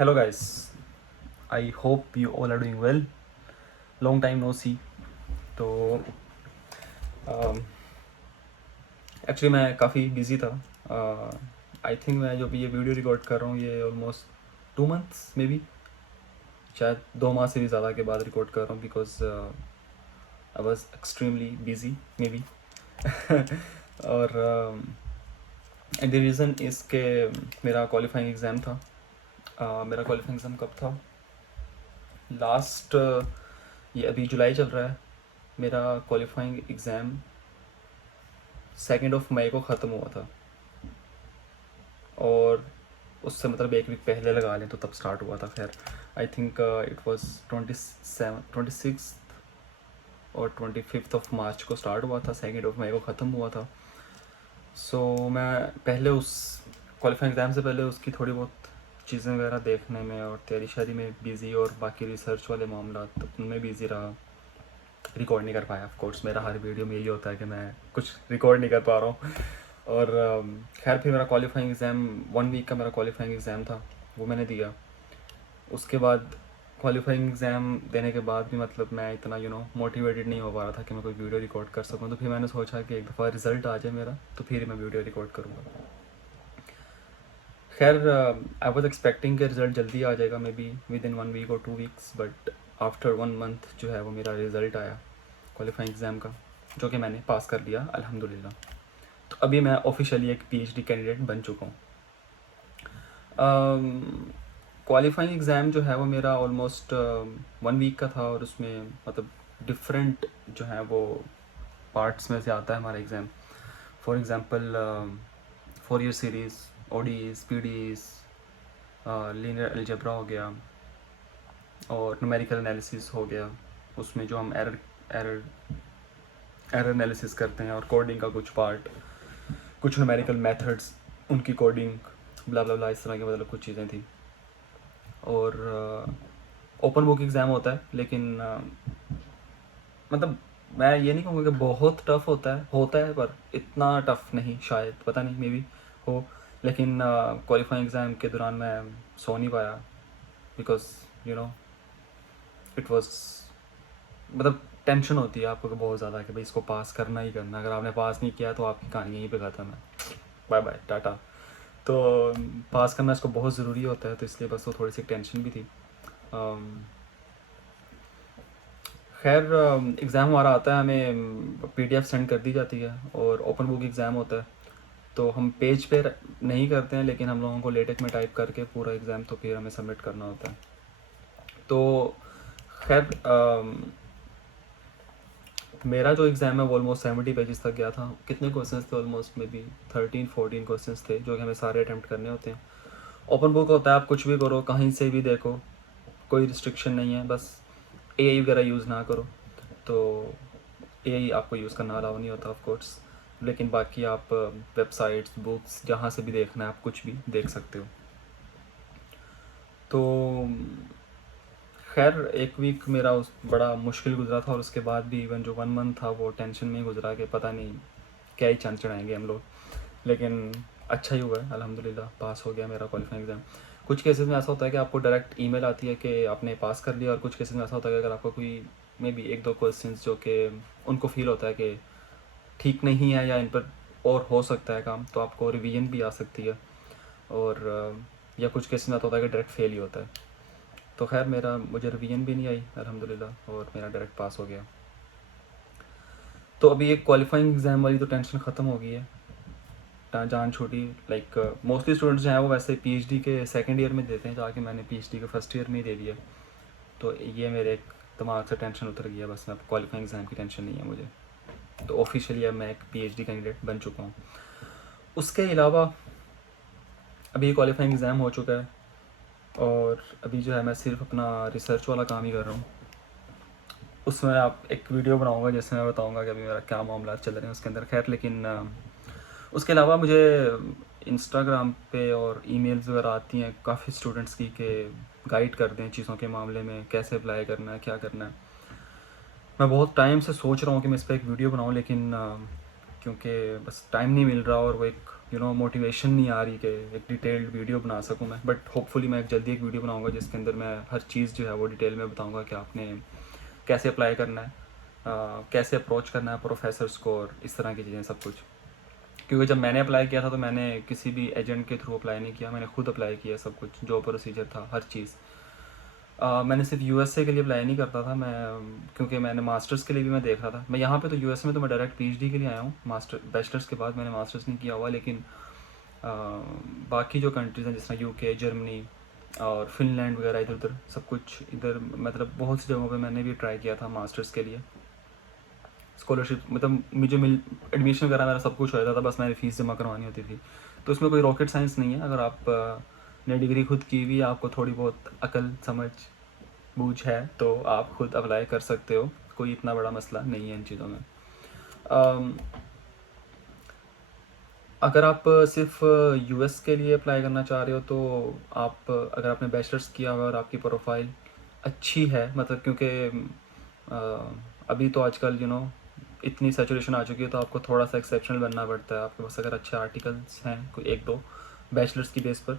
Hello guys, I hope you all are doing well. Long time no see. तो actually मैं काफ़ी busy था. I think मैं जो भी ये वीडियो रिकॉर्ड कर रहा हूँ ये ऑलमोस्ट 2 months मे बी, शायद 2 माह से भी ज़्यादा के बाद रिकॉर्ड कर रहा हूँ because I was extremely busy may be. और एंड द रीज़न इज़ के मेरा क्वालिफाइंग एग्ज़ाम था. मेरा क्वालिफाइंग एग्ज़ाम कब था? लास्ट ये अभी जुलाई चल रहा है. मेरा क्वालिफाइंग एग्ज़ाम 2 मई को ख़त्म हुआ था और उससे मतलब 1 वीक पहले लगा लें तो तब स्टार्ट हुआ था. खैर आई थिंक इट वाज 26 और 25 मार्च को स्टार्ट हुआ था, 2 मई को ख़त्म हुआ था. सो मैं पहले उस क्वालिफाइंग एग्ज़ाम से पहले उसकी थोड़ी बहुत चीज़ें वगैरह देखने में और तैयारी शादी में बिज़ी और बाकी रिसर्च वाले मामला उनमें बिज़ी रहा. रिकॉर्ड नहीं कर पाया. ऑफ कोर्स मेरा हर वीडियो में यही होता है कि मैं कुछ रिकॉर्ड नहीं कर पा रहा हूँ. और खैर फिर मेरा क्वालिफाइंग एग्ज़ाम 1 वीक का मेरा क्वालिफाइंग एग्ज़ाम था, वो मैंने दिया. उसके बाद क्वालिफाइंग एग्ज़ाम देने के बाद भी मतलब मैं इतना मोटिवेटेड नहीं हो पा रहा था कि मैं कोई वीडियो रिकॉर्ड कर सकूँ. तो फिर मैंने सोचा कि एक दफ़ा रिज़ल्ट आ जाए मेरा तो फिर मैं वीडियो रिकॉर्ड करूँगा. खैर आई वॉज एक्सपेक्टिंग कि रिज़ल्ट जल्दी आ जाएगा, maybe within 1 week और 2 वीक्स, बट आफ्टर 1 मंथ जो है वो मेरा रिज़ल्ट आया क्वालिफाइंग एग्ज़ाम का, जो कि मैंने पास कर लिया अल्हम्दुलिल्लाह. तो अभी मैं ऑफिशियली एक पीएचडी कैंडिडेट बन चुका हूँ. क्वालिफाइंग एग्ज़ाम जो है वो मेरा ऑलमोस्ट 1 वीक का था और उसमें मतलब डिफरेंट जो है वो पार्ट्स में से आता है हमारा exam. For example 4 year series, ODEs, PDEs, linear algebra हो गया और न्यूमेरिकल एनालिसिस हो गया. उसमें जो हम एरर एनालिसिस करते हैं और कोडिंग का कुछ पार्ट, कुछ न्यूमेरिकल मेथड्स, उनकी कोडिंग, ब्ला ब्ला ब्ला, इस तरह की मतलब कुछ चीज़ें थी. और ओपन बुक एग्ज़ाम होता है, लेकिन मतलब मैं ये नहीं कहूँगा कि बहुत टफ़ होता है पर इतना टफ़ नहीं, शायद, पता नहीं, मे बी हो. लेकिन क्वालिफाइंग एग्ज़ाम के दौरान मैं सो नहीं पाया बिकॉज इट वाज मतलब टेंशन होती है आपको कि बहुत ज़्यादा कि भाई इसको पास करना ही करना. अगर आपने पास नहीं किया तो आपकी कहानी यहीं पे ख़त्म है, बाय बाय टाटा. तो पास करना इसको बहुत ज़रूरी होता है, तो इसलिए बस वो थोड़ी सी टेंशन भी थी. खैर एग्ज़ाम हमारा आता है, हमें पीडीएफ सेंड कर दी जाती है और ओपन बुक एग्ज़ाम होता है. तो हम पेज पे नहीं करते हैं, लेकिन हम लोगों को लेटेक में टाइप करके पूरा एग्ज़ाम तो फिर हमें सबमिट करना होता है. तो खैर मेरा जो एग्ज़ाम है वो ऑलमोस्ट 70 पेजेस तक गया था. कितने क्वेश्चंस थे? ऑलमोस्ट मे बी 13-14 क्वेश्चंस थे जो कि हमें सारे अटैम्प्ट करने होते हैं. ओपन बुक होता है, आप कुछ भी करो, कहीं से भी देखो, कोई रिस्ट्रिक्शन नहीं है. बस एआई वगैरह यूज़ ना करो. तो एआई आपको यूज़ करना अलाउ नहीं होता ऑफ कोर्स, लेकिन बाकी आप वेबसाइट्स, बुक्स, जहाँ से भी देखना है आप कुछ भी देख सकते हो. तो खैर 1 वीक मेरा उस बड़ा मुश्किल गुजरा था और उसके बाद भी इवन जो 1 मंथ था वो टेंशन में ही गुजरा कि पता नहीं क्या ही चांद चढ़ाएंगे हम लोग. लेकिन अच्छा ही हुआ है अल्हम्दुलिल्लाह, पास हो गया मेरा क्वालिफाइंग एग्ज़ाम. कुछ केसेस में ऐसा होता है कि आपको डायरेक्ट ईमेल आती है कि आपने पास कर लिया, और कुछ केसेस में ऐसा होता है कि अगर आपको कोई मे बी 1-2 क्वेश्चंस जो कि उनको फील होता है कि ठीक नहीं है या इन पर और हो सकता है काम, तो आपको रिवीजन भी आ सकती है. और या कुछ केसेस में ऐसा होता है कि डायरेक्ट फेल ही होता है. तो खैर मुझे रिवीजन भी नहीं आई अल्हम्दुलिल्लाह और मेरा डायरेक्ट पास हो गया. तो अभी एक क्वालिफाइंग एग्ज़ाम वाली तो टेंशन ख़त्म हो गई है, जान छूटी. लाइक मोस्टली स्टूडेंट्स जो हैं वो वैसे पीएचडी के सेकंड ईयर में देते हैं, जाके मैंने पीएचडी के फर्स्ट ईयर में ही दे दिया. तो ये मेरे एक दिमाग से टेंशन उतर गया, बस मैं क्वालिफाइंग एग्ज़ाम की टेंशन नहीं है मुझे. तो ऑफिशियली अब मैं एक पीएचडी कैंडिडेट बन चुका हूँ. उसके अलावा अभी क्वालिफाइंग एग्ज़ाम हो चुका है और अभी जो है मैं सिर्फ अपना रिसर्च वाला काम ही कर रहा हूँ. उसमें आप एक वीडियो बनाऊंगा जिसमें मैं बताऊंगा कि अभी मेरा क्या मामला चल रहे हैं उसके अंदर. खैर लेकिन उसके अलावा मुझे इंस्टाग्राम पे और ईमेल्स वगैरह आती हैं काफ़ी स्टूडेंट्स की कि गाइड कर दें चीज़ों के मामले में, कैसे अप्लाई करना है, क्या करना है. मैं बहुत टाइम से सोच रहा हूँ कि मैं इस पर एक वीडियो बनाऊँ, लेकिन क्योंकि बस टाइम नहीं मिल रहा और वो एक मोटिवेशन नहीं आ रही कि एक डिटेल्ड वीडियो बना सकूं मैं, बट होपफुली मैं जल्दी एक वीडियो बनाऊंगा जिसके अंदर मैं हर चीज़ जो है वो डिटेल में बताऊंगा कि आपने कैसे अप्लाई करना है, कैसे अप्रोच करना है प्रोफेसर्स को और इस तरह की चीज़ें सब कुछ। क्योंकि जब मैंने अप्लाई किया था तो मैंने किसी भी एजेंट के थ्रू अप्लाई नहीं किया, मैंने खुद अप्लाई किया सब कुछ, जो प्रोसीजर था हर चीज़। मैंने सिर्फ यूएसए के लिए अप्लाई नहीं करता था मैं, क्योंकि मैंने मास्टर्स के लिए भी मैं देख रहा था। मैं यहाँ पे तो यूएस में तो मैं डायरेक्ट पीएचडी के लिए आया हूँ, बैचलर्स के बाद मैंने मास्टर्स नहीं किया हुआ। लेकिन बाकी जो कंट्रीज़ हैं जिस तरह यूके, जर्मनी और फिनलैंड वगैरह, इधर उधर सब कुछ, इधर मतलब बहुत सी जगहों पे मैंने भी ट्राई किया था मास्टर्स के लिए। स्कॉलरशिप मतलब मुझे एडमिशन वगैरह मेरा सब कुछ हो जाता था, बस मैंने फ़ीस जमा करवानी होती थी। तो इसमें कोई रॉकेट साइंस नहीं है। अगर आप ने डिग्री खुद की हुई, आपको थोड़ी बहुत अकल समझ बूझ है तो आप खुद अप्लाई कर सकते हो, कोई इतना बड़ा मसला नहीं है इन चीज़ों में। अगर आप सिर्फ यूएस के लिए अप्लाई करना चाह रहे हो तो आप, अगर आपने बैचलर्स किया हुआ और आपकी प्रोफाइल अच्छी है, मतलब क्योंकि अभी तो आजकल इतनी सैचुरेशन आ चुकी है, तो आपको थोड़ा सा एक्सेप्शनल बनना पड़ता है। आपके पास अगर अच्छे आर्टिकल्स हैं कोई एक दो बैचलर्स की बेस पर,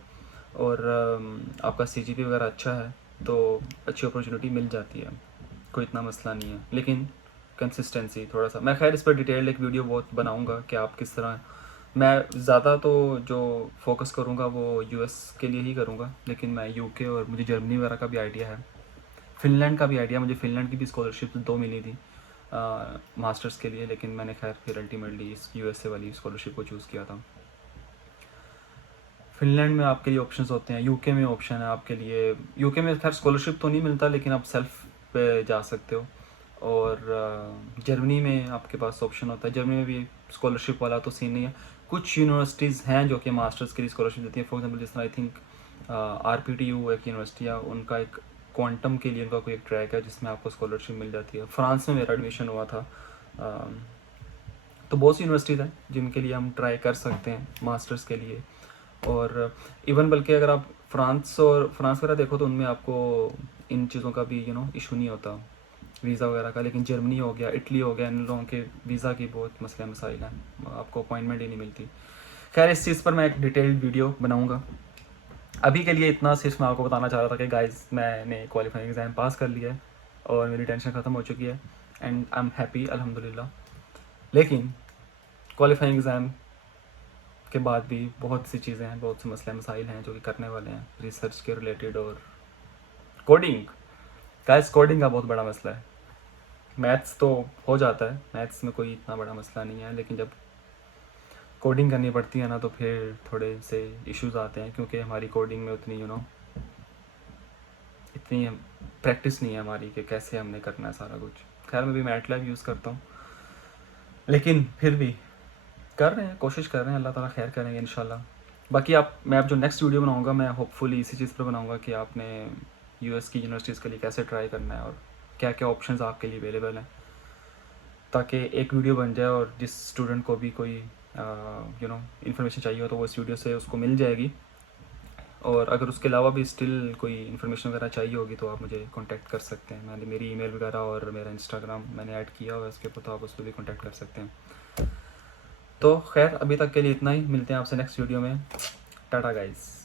और आपका सीजीपी वगैरह अच्छा है, तो अच्छी अपॉर्चुनिटी मिल जाती है, कोई इतना मसला नहीं है। लेकिन कंसिस्टेंसी थोड़ा सा, मैं खैर इस पर डिटेल्ड एक वीडियो बहुत बनाऊंगा कि आप किस तरह, मैं ज़्यादा तो जो फोकस करूँगा वो यूएस के लिए ही करूँगा, लेकिन मैं यूके और मुझे जर्मनी वगैरह का भी आइडिया है, फिनलैंड का भी आइडिया। मुझे फिनलैंड की भी स्कॉलरशिप 2 मिली थी मास्टर्स के लिए, लेकिन मैंने खैर फिर अल्टीमेटली इस यूएसए वाली स्कॉलरशिप को चूज़ किया था। फिनलैंड में आपके लिए ऑप्शंस होते हैं, यूके में ऑप्शन है आपके लिए। यूके में खैर स्कॉलरशिप तो नहीं मिलता, लेकिन आप सेल्फ पे जा सकते हो। और जर्मनी में आपके पास ऑप्शन होता है। जर्मनी में भी स्कॉलरशिप वाला तो सीन नहीं है। कुछ यूनिवर्सिटीज़ हैं जो कि मास्टर्स के लिए स्कॉलरशिप देती हैं। फॉर एग्जांपल जिस तरह आई थिंक आरपीटीयू एक यूनिवर्सिटी है, उनका एक क्वांटम के लिए उनका कोई एक ट्रैक है जिसमें आपको स्कॉलरशिप मिल जाती है। फ्रांस में मेरा एडमिशन हुआ था। तो बहुत सी यूनिवर्सिटीज़ हैं जिनके लिए हम ट्राई कर सकते हैं मास्टर्स के लिए। और इवन बल्कि अगर आप फ्रांस वगैरह देखो तो उनमें आपको इन चीज़ों का भी इशू नहीं होता, वीज़ा वगैरह का। लेकिन जर्मनी हो गया, इटली हो गया, इन लोगों के वीज़ा की बहुत मसले मसाइल हैं, आपको अपॉइंटमेंट ही नहीं मिलती। खैर इस चीज़ पर मैं एक डिटेल्ड वीडियो बनाऊंगा। अभी के लिए इतना सिर्फ मैं आपको बताना चाह रहा था कि गाइस मैंने क्वालिफाइंग एग्ज़ाम पास कर लिया है और मेरी टेंशन ख़त्म हो चुकी है, एंड आई एम हैप्पी अल्हम्दुलिल्लाह। लेकिन क्वालिफाइंग एग्ज़ाम के बाद भी बहुत सी चीज़ें हैं, बहुत से मसले मसाइल हैं जो कि करने वाले हैं रिसर्च के रिलेटेड। और कोडिंग, गाइस कोडिंग का बहुत बड़ा मसला है। मैथ्स तो हो जाता है, मैथ्स में कोई इतना बड़ा मसला नहीं है, लेकिन जब कोडिंग करनी पड़ती है ना तो फिर थोड़े से इश्यूज आते हैं, क्योंकि हमारी कोडिंग में उतनी इतनी प्रैक्टिस नहीं है हमारी कि कैसे हमने करना है सारा कुछ। खैर मैं भी मैटलैब यूज़ करता हूँ, लेकिन फिर भी कर रहे हैं, कोशिश कर रहे हैं, अल्लाह ताला खैर करेंगे इंशाल्लाह। बाकी मैं अब जो नेक्स्ट वीडियो बनाऊंगा मैं होपफुली इसी चीज़ पर बनाऊंगा कि आपने यूएस की यूनिवर्सिटीज़ के लिए कैसे ट्राई करना है और क्या क्या ऑप्शंस आपके लिए अवेलेबल हैं, ताकि एक वीडियो बन जाए और जिस स्टूडेंट को भी कोई इन्फॉर्मेशन चाहिए हो तो वो इस वीडियो से उसको मिल जाएगी। और अगर उसके अलावा भी स्टिल कोई इन्फॉर्मेशन वगैरह चाहिए होगी तो आप मुझे कांटेक्ट कर सकते हैं। मैंने मेरी ईमेल वगैरह और मेरा इंस्टाग्राम मैंने ऐड किया हुआ है इसके ऊपर, तो आप उस पर भी कांटेक्ट कर सकते हैं। तो खैर अभी तक के लिए इतना ही, मिलते हैं आपसे नेक्स्ट वीडियो में। टाटा गाइस।